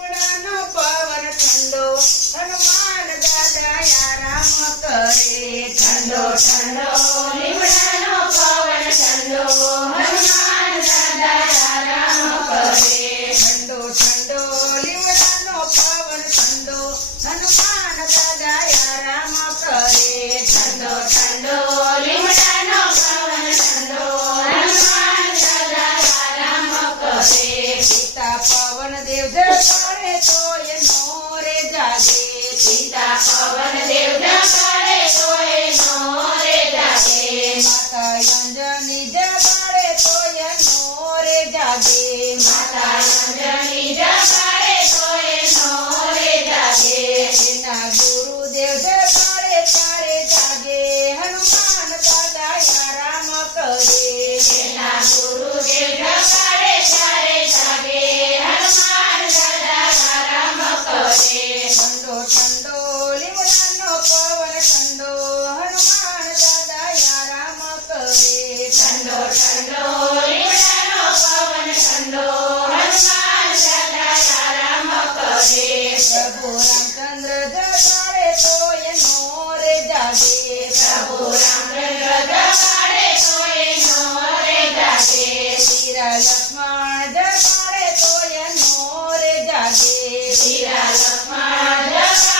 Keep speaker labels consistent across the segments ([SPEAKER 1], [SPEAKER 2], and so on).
[SPEAKER 1] લીમડાનો પવન ઠંડો, હનુમાન દાદા આરામ કરે.
[SPEAKER 2] ઠંડો ઠંડો લીમડાનો પવન ઠંડો, હનુમાન દાદા આરામ
[SPEAKER 1] તોય નોરે જાગે
[SPEAKER 2] સીતા પવન દેવ જગાડે તોય નોરે નોરે જાગે
[SPEAKER 1] માતા જગાડે તો એ નોર જાગે. હીરા લક્ષ્મણ જગાડે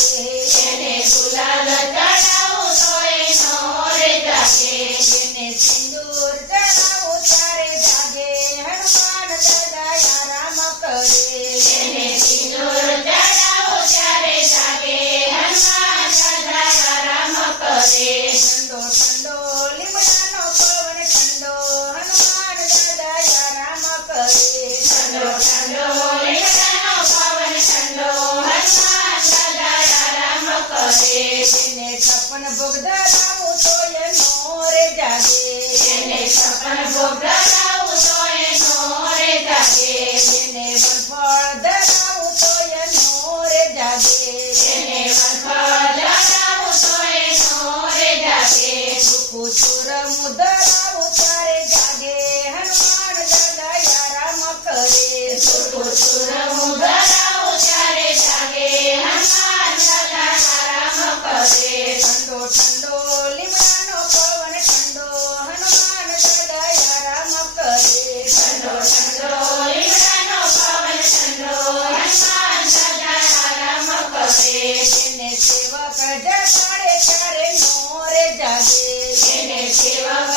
[SPEAKER 1] Yes. સુધરાવો તારે જાગે હનુમાન દાદા યારામ કરે.
[SPEAKER 2] સુધરાવો તારે જાગે હનુમાન દાદા યારામ કરે.
[SPEAKER 1] ઠંડો ઠંડો લીમડાનો પવન ઠંડો હનુમાન દાદા યારામ કરે.
[SPEAKER 2] ઠંડો ઠંડો લીમડાનો પવન ઠંડો હનુમાન દાદા યારામ કરે.
[SPEAKER 1] તેને સેવક જગાડે ત્યારે
[SPEAKER 2] મોરે જાગે. Shiva.